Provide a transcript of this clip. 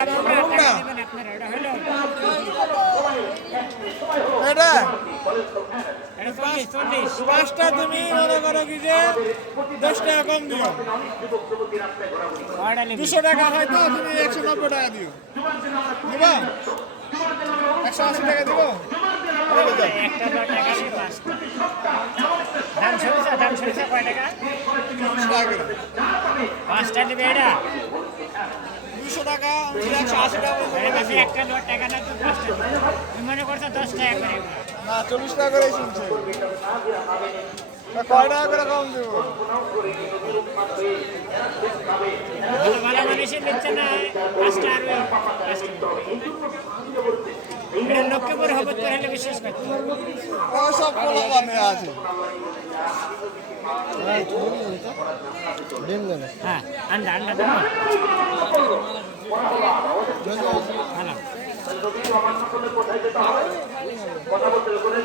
এটা? এটা এটা পাঁচটা তুমি মনে করো কি যে দশ টাকা কম দিও। দুশো টাকা হয়তো তুমি একশো নব্বই টাকা দিও। দিবা? একশো আশি টাকা দিব? পাঁচটা দাম সরিষা টাকা একশো আশি টাকা। একটা দশ টাকা না তো। তুমি মনে করছ দশ টাকা করে? না চল্লিশ টাকা করে শুনছে। কয় টাকা করে কম দিব? ভালো ভালো মানুষের নিচ্ছে না পাঁচটা আর ওই পাঁচটা। এটা লক্ষ্মীপুর হবে তোর হলে বিশ্বাস করতে সব পোলা বানে আছে। হ্যাঁ আন্ডা আন্ডা ক্রমান্বয়ে কোথায় যেতে হবে?